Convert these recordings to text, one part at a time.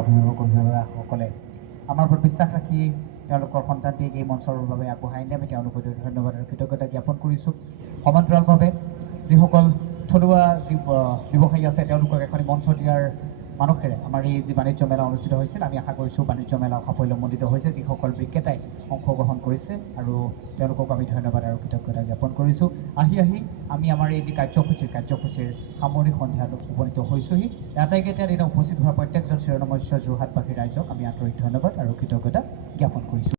অভিভাৱক অভিভাৱকসকলে আমাৰ ওপৰত বিশ্বাস ৰাখি তেওঁলোকৰ সন্তানটিক এই মঞ্চৰ বাবে আগবঢ়াই নিয়ে আমি তেওঁলোকক ধন্যবাদ আৰু কৃতজ্ঞতা জ্ঞাপন কৰিছোঁ। সমান্তৰালভাৱে যিসকল থলুৱা যি ব্যৱসায়ী আছে তেওঁলোকক এখন মঞ্চ দিয়াৰ মানসেৰে আমাৰ এই যি বাণিজ্য মেলা অনুষ্ঠিত হৈছিল, আমি আশা কৰিছোঁ বাণিজ্য মেলা সাফল্যমণ্ডিত হৈছে। যিসকল বিক্ৰেতাই অংশগ্ৰহণ কৰিছে আৰু তেওঁলোকক আমি ধন্যবাদ আৰু কৃতজ্ঞতা জ্ঞাপন কৰিছোঁ। আহি আমি আমাৰ এই যি কাৰ্যসূচীৰ সামৰণি সন্ধিয়াত উপনীত হৈছোঁহি। আটাইকেইটা দিনা উপস্থিত হোৱা প্ৰত্যেকজন শিৰোনামস্য যোৰহাটবাসী ৰাইজক আমি আন্তৰিক ধন্যবাদ আৰু কৃতজ্ঞতা জ্ঞাপন কৰিছোঁ।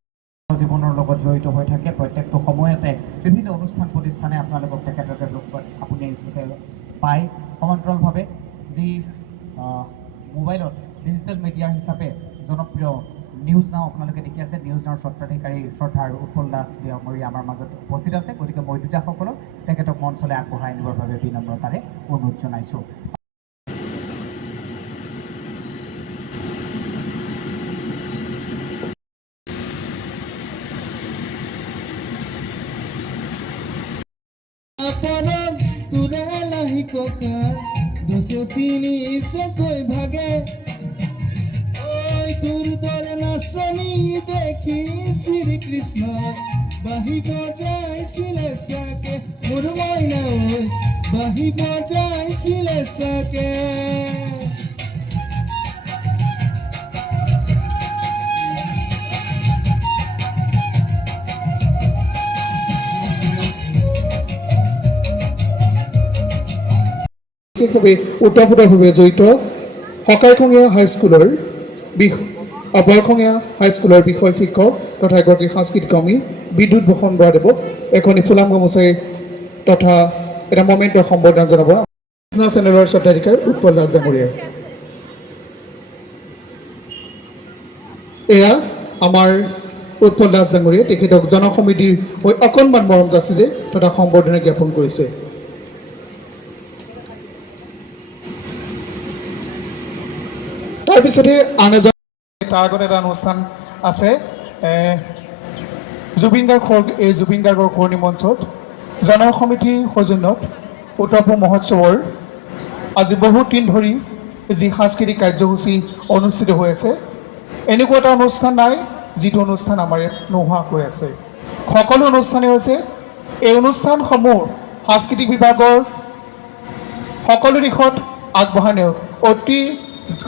জীৱনৰ লগত জড়িত হৈ থাকে প্ৰত্যেকটো সময়তে বিভিন্ন অনুষ্ঠান প্ৰতিষ্ঠানে আপোনালোকক তেখেতলোকে আপুনি পায়। সমান্তৰালভাৱে যি মোবাইলত ডিজিটেল মিডিয়া হিচাপে জনপ্ৰিয় নিউজ নাও আপোনালোকে দেখি আছে। নিউজ নাওৰ স্বত্বাধিকাৰী শ্ৰদ্ধাৰ উৎপল দাস ডাঙৰীয়া আমাৰ মাজত উপস্থিত আছে। গতিকে মই দুটাসকলক তেখেতক মঞ্চলৈ আগবঢ়াই আনিবৰ বাবে বিনম্ৰতাৰে অনুৰোধ জনাইছোঁ। ভাগে তোৰ দৰে নাচনি দেখি শ্ৰীকৃষ্ণ বাহিব যাইছিলে চাকে মোৰ মইনা বাহিব যাইছিলে চাকে। ওতঃপ্ৰোতভাৱে জড়িত সকাইখঙীয়া হাইস্কুলৰ বৰখঙীয়া হাইস্কুলৰ বিষয় শিক্ষক তথা এগৰাকী সাংস্কৃতিক কৰ্মী বিদ্যুৎ ভূষণ বৰাদেৱক এখনি ফুলাম গামোচাই তথা এটা মমেণ্টৰ সম্বৰ্ধনা জনাব চেনেলৰ স্বত্বাধিকাৰী উৎপল দাস ডাঙৰীয়াই। এয়া আমাৰ উৎপল দাস ডাঙৰীয়াই তেখেতক জনসমিতিৰ হৈ অকণমান মৰম যাচিলে তথা সম্বৰ্ধনা জ্ঞাপন কৰিছে। তাৰপিছতে আন এজন তাৰ আগত এটা অনুষ্ঠান আছে জুবিন গাৰ্গৰ শুৱনি মঞ্চত জনসমিতিৰ সৌজন্যত উত্তৰ-পূব মহোৎসৱৰ আজি বহুত দিন ধৰি যি সাংস্কৃতিক কাৰ্যসূচী অনুষ্ঠিত হৈ আছে, এনেকুৱা এটা অনুষ্ঠান নাই যিটো অনুষ্ঠান আমাৰ ইয়াত নোহোৱাকৈ আছে। সকলো অনুষ্ঠানেই হৈছে এই অনুষ্ঠানসমূহ সাংস্কৃতিক বিভাগৰ সকলো দিশত আগবঢ়াই নিয়ক। অতি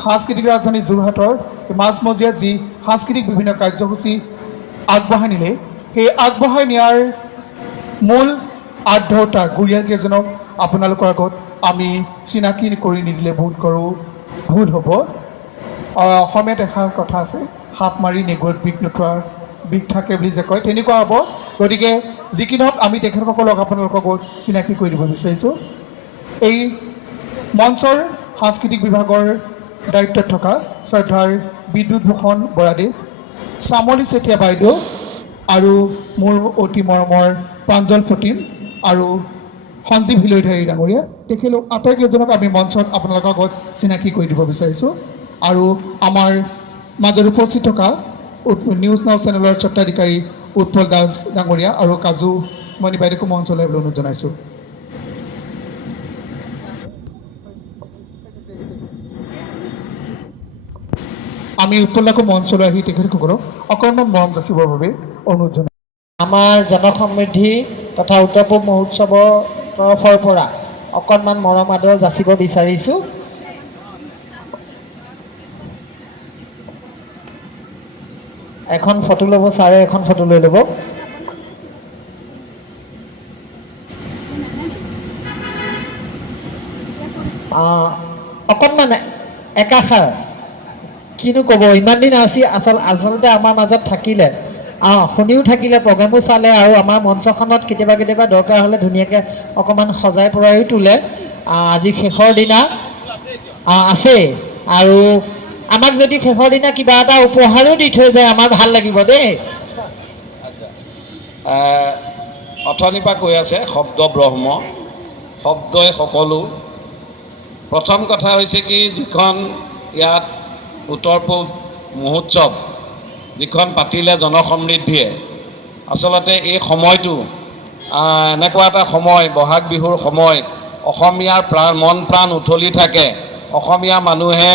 সাংস্কৃতিক ৰাজধানী যোৰহাটৰ মাজমজিয়াত যি সাংস্কৃতিক বিভিন্ন কাৰ্যসূচী আগবঢ়াই নিলে, সেই আগবঢ়াই নিয়াৰ মূল আৰ্দ্ৰতা গুৰিয়ালকেইজনক আপোনালোকৰ আগত আমি চিনাকি কৰি নিদিলে ভুল হ'ব। অসমীয়াত এষাৰ কথা আছে, সাপ মাৰি নেগুৰত বিষ নোথোৱা বিষ থাকে বুলি যে কয়, তেনেকুৱা হ'ব। গতিকে যি কি নহওক আমি তেখেতসকলক আপোনালোকৰ আগত চিনাকি কৰি দিব বিচাৰিছোঁ। এই মঞ্চৰ সাংস্কৃতিক বিভাগৰ দায়িত্বত থকা শ্ৰদ্ধাৰ বিদ্যুৎ ভূষণ বৰাদেৱ, শ্যামলী চেতিয়া বাইদেউ আৰু মোৰ অতি মৰমৰ প্ৰাঞ্জল প্ৰতিম আৰু সঞ্জীৱ হিলৈধাৰী ডাঙৰীয়া, তেখেতলোক আটাইকেইজনক আমি মঞ্চত আপোনালোকৰ আগত চিনাকি কৰি দিব বিচাৰিছোঁ। আৰু আমাৰ মাজত উপস্থিত থকা নিউজ নাও চেনেলৰ স্বত্বাধিকাৰী উৎপল দাস ডাঙৰীয়া আৰু কাজু মণি বাইদেউকো মঞ্চলৈ অনুৰোধ জনাইছোঁ। আমি উৎপলদাকো মঞ্চলৈ আহি তেখেতসকলক অকণমান মৰম যাচিবৰ বাবে অনুৰোধ জনাইছোঁ। আমাৰ জনসমৃদ্ধি তথা উত্তৰ-পূব মহোৎসৱৰ তৰফৰ পৰা অকণমান মৰম আদৰ যাচিব বিচাৰিছোঁ। এখন ফটো ল'ব ছাৰে, এখন ফটো লৈ ল'ব। অকণমান একাষাৰ কিনো ক'ব, ইমান দিন আচলতে আমাৰ মাজত থাকিলে, শুনিও থাকিলে, প্ৰগ্ৰেমো চালে আৰু আমাৰ মঞ্চখনত কেতিয়াবা দৰকাৰ হ'লে ধুনীয়াকৈ অকণমান সজাই পৰাইও তোলে। আজি শেষৰ দিনা আছেই, আৰু আমাক যদি শেষৰ দিনা কিবা এটা উপহাৰো দি থৈ যায় আমাৰ ভাল লাগিব দেই। অথনিৰ পৰা কৈ আছে শব্দ ব্ৰহ্ম, শব্দই সকলো। প্ৰথম কথা হৈছে কি, যিখন ইয়াত উত্তৰ-পূব মহোৎসৱ যিখন পাতিলে জনসমৃদ্ধিয়ে, আচলতে এই সময়টো এনেকুৱা এটা সময়, বহাগ বিহুৰ সময়, অসমীয়াৰ মন প্ৰাণ উঠলি থাকে। অসমীয়া মানুহে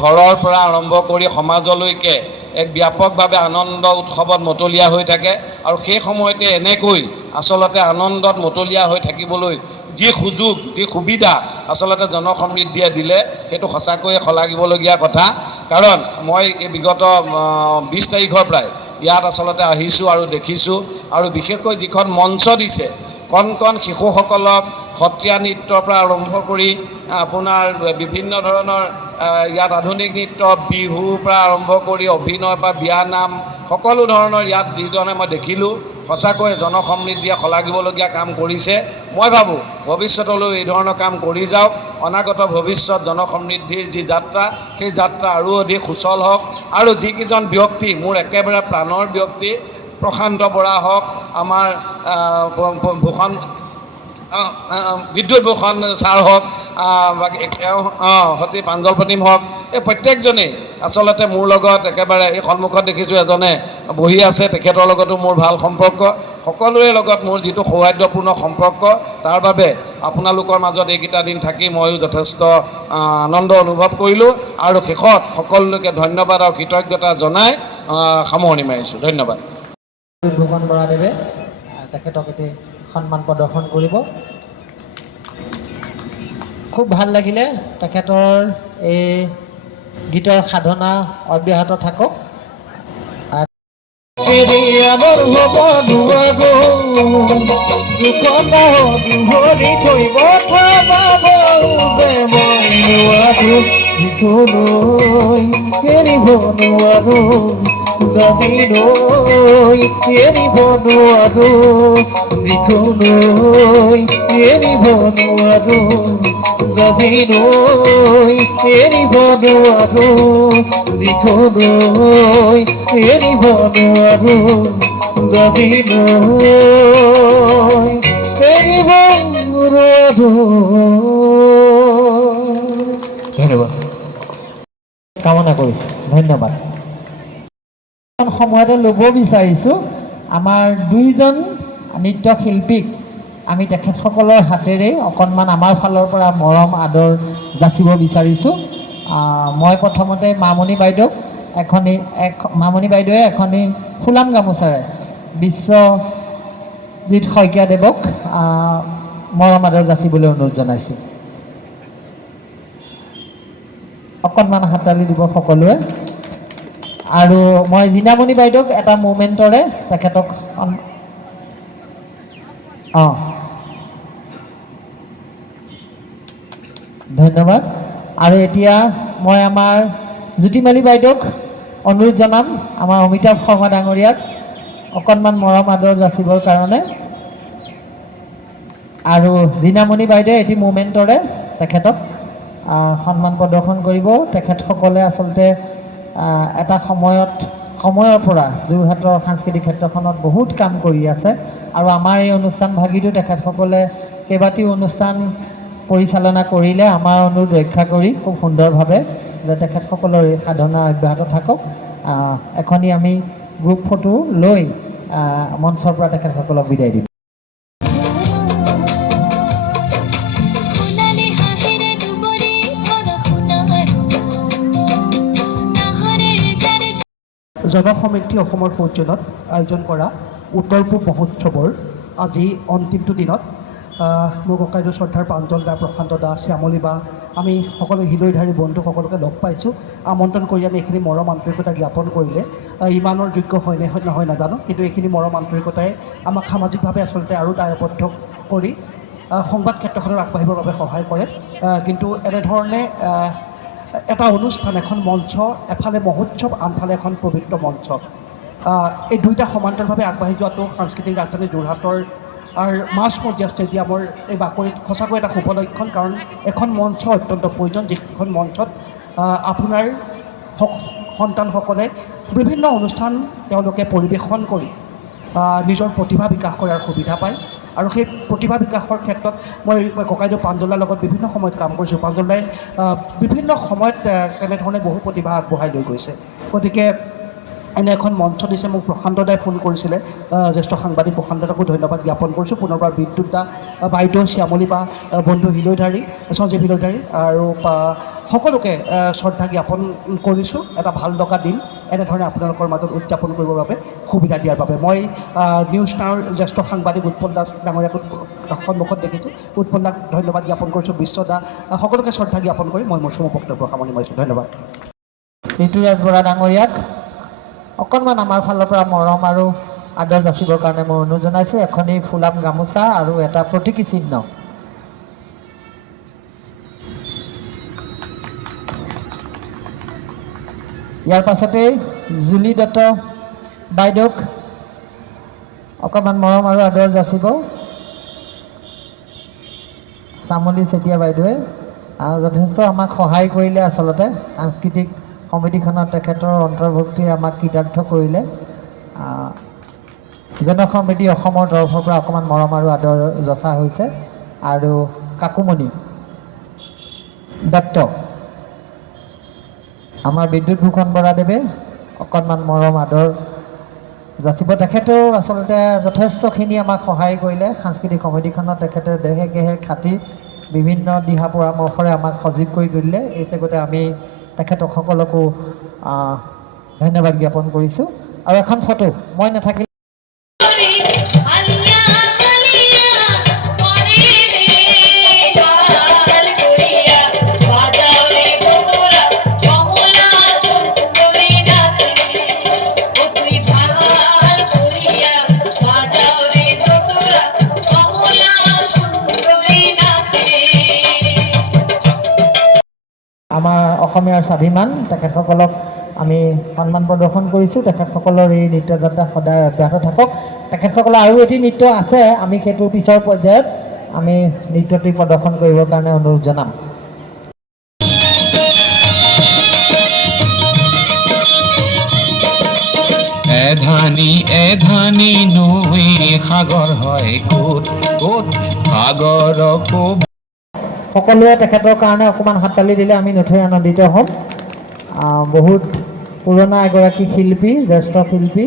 ঘৰৰ পৰা আৰম্ভ কৰি সমাজলৈকে এক ব্যাপকভাৱে আনন্দ উৎসৱত মতলীয়া হৈ থাকে আৰু সেই সময়তে এনেকৈ আচলতে আনন্দত মতলীয়া হৈ থাকিবলৈ যি সুযোগ যি সুবিধা আচলতে জনসমৃদ্ধিয়ে দিলে সেইটো সঁচাকৈয়ে শলাগিবলগীয়া কথা। কাৰণ মই এই বিগত 20 তাৰিখৰ পৰাই ইয়াত আচলতে আহিছোঁ আৰু দেখিছোঁ, আৰু বিশেষকৈ যিখন মঞ্চ দিছে কণ কণ শিশুসকলক সত্ৰীয়া নৃত্যৰ পৰা আৰম্ভ কৰি আপোনাৰ বিভিন্ন ধৰণৰ ইয়াত আধুনিক নৃত্য, বিহুৰ পৰা আৰম্ভ কৰি অভিনয়ৰ পৰা বিয়ানাম, সকলো ধৰণৰ ইয়াত যিধৰণে মই দেখিলোঁ, সঁচাকৈ জনসমৃদ্ধিয়ে শলাগিবলগীয়া কাম কৰিছে। মই ভাবোঁ ভৱিষ্যতলৈ এই ধৰণৰ কাম কৰি যাওক। অনাগত ভৱিষ্যত জনসমৃদ্ধিৰ যি যাত্ৰা, সেই যাত্ৰা আৰু অধিক সুচল হওক। আৰু যিকেইজন ব্যক্তি মোৰ একেবাৰে প্ৰাণৰ ব্যক্তি, প্ৰশান্ত বৰা হওক, আমাৰ ভূষণ বিদ্যুৎ ভূষণ ছাৰ হওক, সতী প্ৰাঞ্জল প্ৰতিম হওক, এই প্ৰত্যেকজনেই আচলতে মোৰ লগত একেবাৰে এই সন্মুখত দেখিছোঁ এজনে বহি আছে, তেখেতৰ লগতো মোৰ ভাল সম্পৰ্ক। সকলোৰে লগত মোৰ যিটো সৌহাৰ্দ্যপূৰ্ণ সম্পৰ্ক, তাৰ বাবে আপোনালোকৰ মাজত এইকেইটা দিন থাকি ময়ো যথেষ্ট আনন্দ অনুভৱ কৰিলোঁ। আৰু শেষত সকলোকে ধন্যবাদ আৰু কৃতজ্ঞতা জনাই সামৰণি মাৰিছোঁ। ধন্যবাদ। ভূষণ বৰাদেৱে তেখেতক এতিয়া সন্মান প্ৰদৰ্শন কৰিব। খুব ভাল লাগিলে, তেখেতৰ এই গীতৰ সাধনা অব্যাহত থাকক। জানিলৈ এৰিব নোৱাৰোঁ, দিখলৈ এৰিব নোৱাৰোঁ, জানিলৈ এৰিব নোৱাৰোঁ, দিখলৈ এৰিব নোৱাৰোঁ, জানিলৈ এৰিব নোৱাৰোঁ। ধন্যবাদ। কামনা কৰিছোঁ, ধন্যবাদ। সময়তে ল'ব বিচাৰিছোঁ আমাৰ দুইজন নৃত্যশিল্পীক আমি তেখেতসকলৰ হাতেৰে অকণমান আমাৰ ফালৰ পৰা মৰম আদৰ যাচিব বিচাৰিছোঁ। মই প্ৰথমতে মামণি বাইদেউক মামণি বাইদেৱে এখনি ফুলাম গামোচাৰে বিশ্বজিৎ শইকীয়াদেৱক মৰম আদৰ যাচিবলৈ অনুৰোধ জনাইছোঁ। অকণমান হাততালি দিব সকলোৱে। আৰু মই জিনামণি বাইদেউক এটা মুমেণ্টৰে তেখেতক ধন্যবাদ। আৰু এতিয়া মই আমাৰ জ্যোতিমালী বাইদেউক অনুৰোধ জনাম আমাৰ অমিতাভ শৰ্মা ডাঙৰীয়াক অকণমান মৰম আদৰ যাচিবৰ কাৰণে। আৰু জিনামণি বাইদেৱে এটি মুমেণ্টৰে তেখেতক সন্মান প্ৰদৰ্শন কৰিব। তেখেতসকলে আচলতে এটা সময়ৰ পৰা যোৰহাটৰ সাংস্কৃতিক ক্ষেত্ৰখনত বহুত কাম কৰি আছে, আৰু আমাৰ এই অনুষ্ঠান ভাগিটো তেখেতসকলে কেইবাটিও অনুষ্ঠান পৰিচালনা কৰিলে। আমাৰ অনুৰোধ ৰক্ষা কৰি খুব সুন্দৰভাৱে তেখেতসকলৰ এই সাধনা অব্যাহত থাকক। এখনি আমি গ্ৰুপ ফটো লৈ মঞ্চৰ পৰা তেখেতসকলক বিদায় দিম। জনসমৃদ্ধি অসমৰ সৌজন্যত আয়োজন কৰা উত্তৰ পূব মহোৎসৱৰ আজি অন্তিমটো দিনত মোৰ ককাইদেউ শ্ৰদ্ধাৰ প্ৰাঞ্জল দা, প্ৰশান্ত দা, শ্যামলী বা, আমি সকলো হৃদয়ধাৰী বন্ধুসকলকে লগ পাইছোঁ। আমন্ত্ৰণ কৰি আনি এইখিনি মৰম আন্তৰিকতা জ্ঞাপন কৰিলে ইমানৰ যোগ্য হয়নে নহয় নাজানো, কিন্তু এইখিনি মৰম আন্তৰিকতাই আমাক সামাজিকভাৱে আচলতে আৰু দায়বদ্ধ কৰি সংবাদ ক্ষেত্ৰখনত আগবাঢ়িবৰ বাবে সহায় কৰে। কিন্তু এনেধৰণে এটা অনুষ্ঠান, এখন মঞ্চ, এফালে মহোৎসৱ, আনফালে এখন পবিত্ৰ মঞ্চ, এই দুইটা সমান্তৰালভাৱে আগবাঢ়ি যোৱাটো সাংস্কৃতিক ৰাজধানী যোৰহাটৰ মাছমজিয়া ষ্টেডিয়ামৰ এই বাকৰিত সঁচাকৈ এটা শুভ লক্ষণ। কাৰণ এখন মঞ্চ অত্যন্ত প্ৰয়োজন, যিখন মঞ্চত আপোনাৰ সন্তানসকলে বিভিন্ন অনুষ্ঠান তেওঁলোকে পৰিৱেশন কৰি নিজৰ প্ৰতিভা বিকাশ কৰাৰ সুবিধা পায়। আৰু সেই প্ৰতিভা বিকাশৰ ক্ষেত্ৰত মই ককাইদেউ প্ৰাঞ্জলাৰ লগত বিভিন্ন সময়ত কাম কৰিছোঁ। প্ৰাঞ্জলাই বিভিন্ন সময়ত তেনেধৰণে বহু প্ৰতিভা আগবঢ়াই লৈ গৈছে। গতিকে এনে এখন মঞ্চ দিছে। মোক প্ৰশান্ত দাই ফোন কৰিছিলে, জ্যেষ্ঠ সাংবাদিক প্ৰশান্ত দাকো ধন্যবাদ জ্ঞাপন কৰিছোঁ। পুনৰবাৰ বিদ্যুৎ দা, বাইদেউ শ্যামলী বা বন্ধু হিলৈধাৰী, সঞ্জীৱ হিলৈধাৰী আৰু সকলোকে শ্ৰদ্ধা জ্ঞাপন কৰিছোঁ। এটা ভাল লগা দিন এনেধৰণে আপোনালোকৰ মাজত উদযাপন কৰিবৰ বাবে সুবিধা দিয়াৰ বাবে মই নিউজ নাওৰ জ্যেষ্ঠ সাংবাদিক উৎপল দাস ডাঙৰীয়াক সন্মুখত দেখিছোঁ। উৎপল দাক ধন্যবাদ জ্ঞাপন কৰিছোঁ। বিশ্ব দা, সকলোকে শ্ৰদ্ধা জ্ঞাপন কৰি মই মোৰ চমু বক্তব্য সামৰণি মাৰিছোঁ। ধন্যবাদ। ঋতুৰাজ বৰা ডাঙৰীয়াক অকণমান আমাৰ ফালৰ পৰা মৰম আৰু আদৰ যাচিবৰ কাৰণে মই অনুৰোধ জনাইছোঁ। এখনি ফুলাম গামোচা আৰু এটা প্ৰতীকী চিহ্ন। ইয়াৰ পাছতেই জুলি দত্ত বাইদেউক অকণমান মৰম আৰু আদৰ যাচিব চামলী চেতিয়া বাইদেৱে। যথেষ্ট আমাক সহায় কৰিলে, আচলতে সাংস্কৃতিক সমিতিখনত তেখেতৰ অন্তৰ্ভুক্তি আমাক কৃতাৰ্থ কৰিলে। জনসমিতি অসমৰ তৰফৰ পৰা অকণমান মৰম আৰু আদৰ যচা হৈছে। আৰু কাকুমণি দত্ত, আমাৰ বিদ্যুৎ ভূষণ বৰাদেৱে অকণমান মৰম আদৰ যাচিব। তেখেতেও আচলতে যথেষ্টখিনি আমাক সহায় কৰিলে সাংস্কৃতিক সমিতিখনত। তেখেতে দেহে গেহে খাটি বিভিন্ন দিহা পৰামৰ্শৰে আমাক সজীৱ কৰি তুলিলে। এই চেগতে আমি তেখেতক সকলকো ধন্যবাদ জ্ঞাপন কৰিছোঁ। আৰু এখন ফটো মই নাথাকিলে আমাৰ অসমীয়াৰ স্বাভিমান তেখেতসকলক আমি সন্মান প্ৰদৰ্শন কৰিছোঁ। তেখেতসকলৰ এই নৃত্যযাত্ৰা সদায় অব্যাহত থাকক। তেখেতসকলৰ আৰু এটি নৃত্য আছে, আমি সেইটো পিছৰ পৰ্যায়ত আমি নৃত্যটি প্ৰদৰ্শন কৰিবৰ কাৰণে অনুৰোধ জনাম। এধানি নৈ সাগৰ হয় ক'ত ক'ত সাগৰ সকলোৱে তেখেতৰ কাৰণে অকণমান হাততালি দিলে আমি নথৈ আনন্দিত হ'ম। বহুত পুৰণা এগৰাকী শিল্পী, জ্যেষ্ঠ শিল্পী।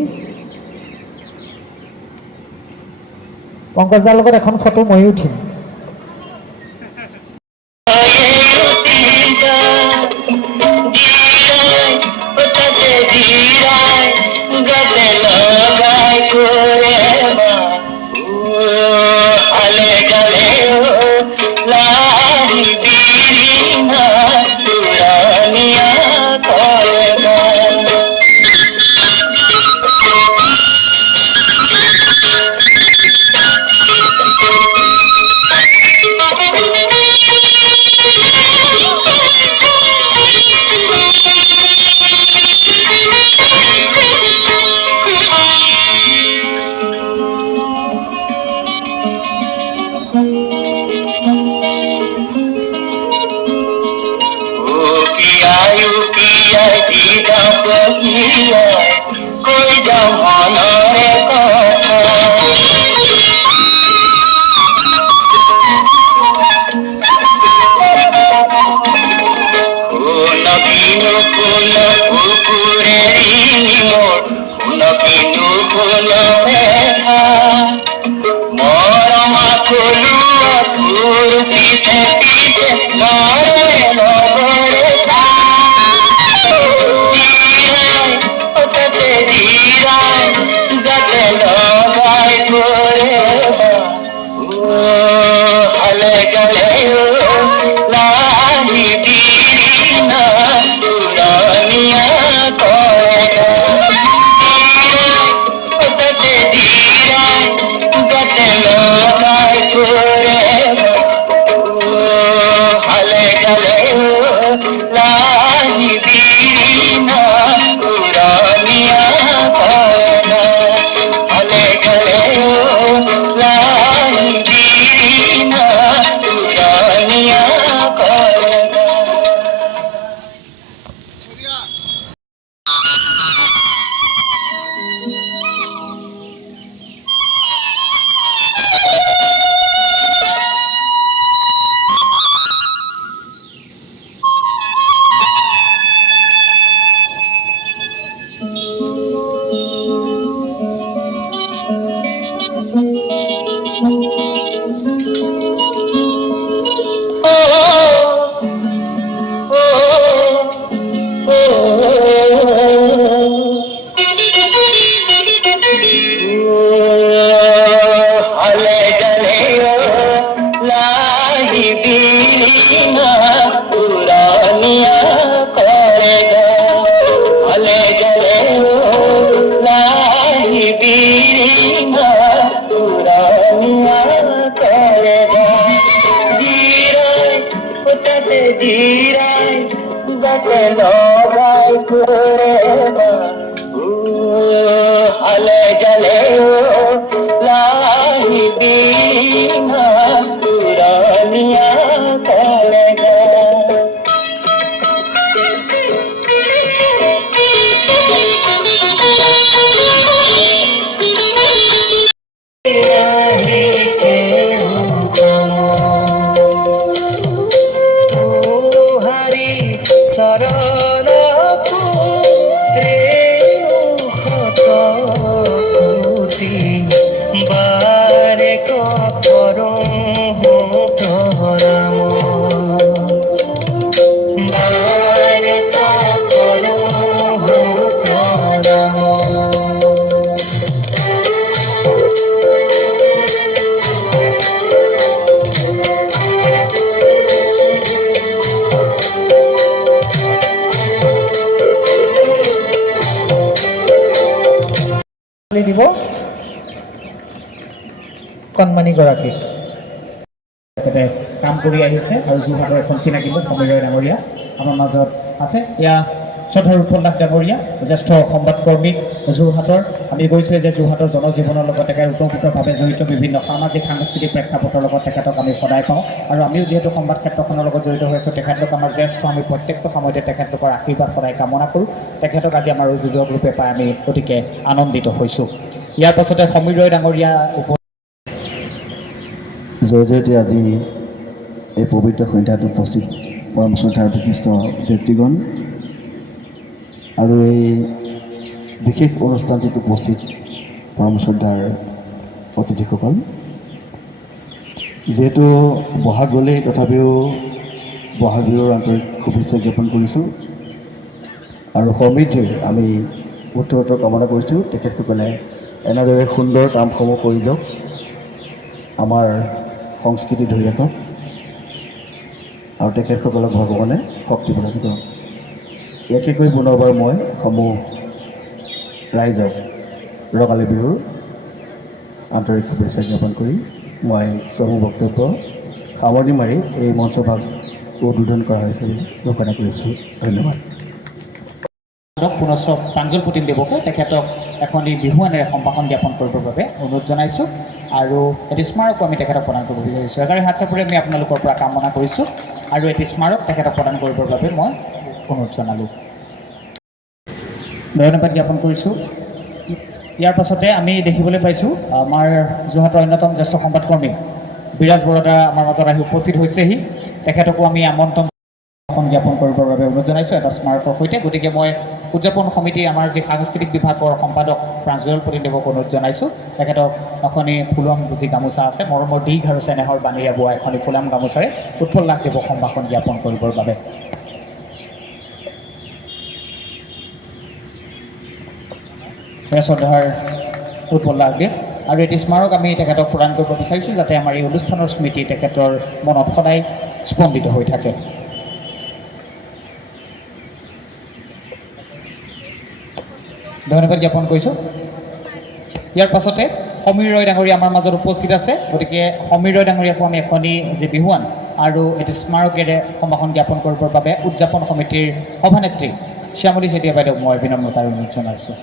পংকজদাৰ লগত এখন ফটো ময়ো উঠিম। চিৰাই যাতে লগাই ঘূৰে হালে গালে লাহিবি পুৰণীয়া কলেজা শৰণ পুত্ৰে বাৰে কৰম প্ৰণাম বাৰে কৰম প্ৰণাম দিব কণমানিগৰাকীক তেখেতে কাম কৰি আহিছে আৰু যোৰহাটৰ এখন চিনাকি মুখ সমীৰ ৰয় ডাঙৰীয়া আমাৰ মাজত আছে এয়া শ্ৰদ্ধাৰ উৎপল দাস ডাঙৰীয়া জ্যেষ্ঠ সংবাদকৰ্মী যোৰহাটৰ আমি কৈছোঁৱে যে যোৰহাটৰ জনজীৱনৰ লগত তেখেত ওতঃপ্ৰোতভাৱে জড়িত বিভিন্ন সামাজিক সাংস্কৃতিক প্ৰেক্ষাপটৰ লগত তেখেতক আমি সদায় পাওঁ আৰু আমিও যিহেতু সংবাদ ক্ষেত্ৰখনৰ লগত জড়িত হৈ আছোঁ তেখেতলোক আমাৰ জ্যেষ্ঠ আমি প্ৰত্যেকটো সময়তে তেখেতলোকৰ আশীৰ্বাদ সদায় কামনা কৰোঁ তেখেতক আজি আমাৰ উদ্যোগ ৰূপে পাই আমি অতিকে আনন্দিত হৈছোঁ ইয়াৰ পাছতে সমীৰ ৰয় ডাঙৰীয়া জয়জয়তে আজি এই পবিত্ৰ সন্ধ্যাত উপস্থিত পৰম শ্ৰদ্ধাৰ বিশিষ্ট ব্যক্তিগণ আৰু এই বিশেষ অনুষ্ঠানটিত উপস্থিত পৰম শ্ৰদ্ধাৰ অতিথিসকল যিহেতু বহাগ গ'লেই তথাপিও বহাগ বিহুৰ আন্তৰিক শুভেচ্ছা জ্ঞাপন কৰিছোঁ আৰু সমৃদ্ধিৰ আমি উত্তৰোত্তৰ কামনা কৰিছোঁ তেখেতসকলে এনেদৰে সুন্দৰ কামসমূহ কৰি যাওক আমাৰ সংস্কৃতি ধৰি ৰাখক আৰু তেখেতসকলক ভগৱানে শক্তি প্ৰদান কৰক ইয়াকে কৈ পুনৰবাৰ মই সমূহ ৰাইজক ৰঙালী বিহুৰ আন্তৰিক শুভেচ্ছা জ্ঞাপন কৰি মই সমূহ বক্তব্য সামৰণি মাৰি এই মঞ্চভাগ উদ্বোধন কৰা হৈছে বুলি ঘোষণা কৰিছোঁ ধন্যবাদ পুনশ্চ প্ৰাঞ্জল প্ৰতীম দেৱকে তেখেতক এখনি বিহুৱানেৰে সম্ভাষণ জ্ঞাপন কৰিবৰ বাবে অনুৰোধ জনাইছোঁ আৰু এটি স্মাৰকো আমি তেখেতক প্ৰদান কৰিব বিচাৰিছোঁ এজাৰি হাত চাপৰি আমি আপোনালোকৰ পৰা কামনা কৰিছোঁ আৰু এটি স্মাৰক তেখেতক প্ৰদান কৰিবৰ বাবে মই অনুৰোধ জনালোঁ ধন্যবাদ জ্ঞাপন কৰিছোঁ ইয়াৰ পাছতে আমি দেখিবলৈ পাইছোঁ আমাৰ যোৰহাটৰ অন্যতম জ্যেষ্ঠ সংবাদকৰ্মী বিৰাজ বৰদা আমাৰ মাজত আহি উপস্থিত হৈছেহি তেখেতকো আমি আমন্ত্ৰণ জ্ঞাপন কৰিবৰ বাবে অনুৰোধ জনাইছোঁ এটা স্মাৰকৰ সৈতে গতিকে মই উদযাপন সমিতি আমাৰ যি সাংস্কৃতিক বিভাগৰ সম্পাদক প্ৰাঞ্জল প্ৰতীম দেৱক অনুৰোধ জনাইছোঁ তেখেতক এখনি ফুলাম যি গামোচা আছে মৰমৰ দীঘ আৰু চেনেহৰ বাণীৰে বোৱা এখনি ফুলাম গামোচাৰে উৎপল দাস দেৱক সম্ভাষণ জ্ঞাপন কৰিবৰ বাবে শ্ৰদ্ধাৰ উৎপল দাস দেৱ আৰু এটি স্মাৰক আমি তেখেতক প্ৰদান কৰিব বিচাৰিছোঁ যাতে আমাৰ এই অনুষ্ঠানৰ স্মৃতি তেখেতৰ মনত সদায় স্পন্দিত হৈ থাকে ধন্যবাদ জ্ঞাপন কৰিছোঁ ইয়াৰ পাছতে সমীৰ ৰয় ডাঙৰীয়া আমাৰ মাজত উপস্থিত আছে গতিকে সমীৰ ৰয় ডাঙৰীয়াকো আমি এখনি যি বিহুৱান আৰু এটি স্মাৰকেৰে সম্ভাষণ জ্ঞাপন কৰিবৰ বাবে উদযাপন সমিতিৰ সভানেত্ৰী শ্যামলী চেতিয়া বাইদেউক মই বিনম্ৰতাৰে অনুৰোধ জনাইছোঁ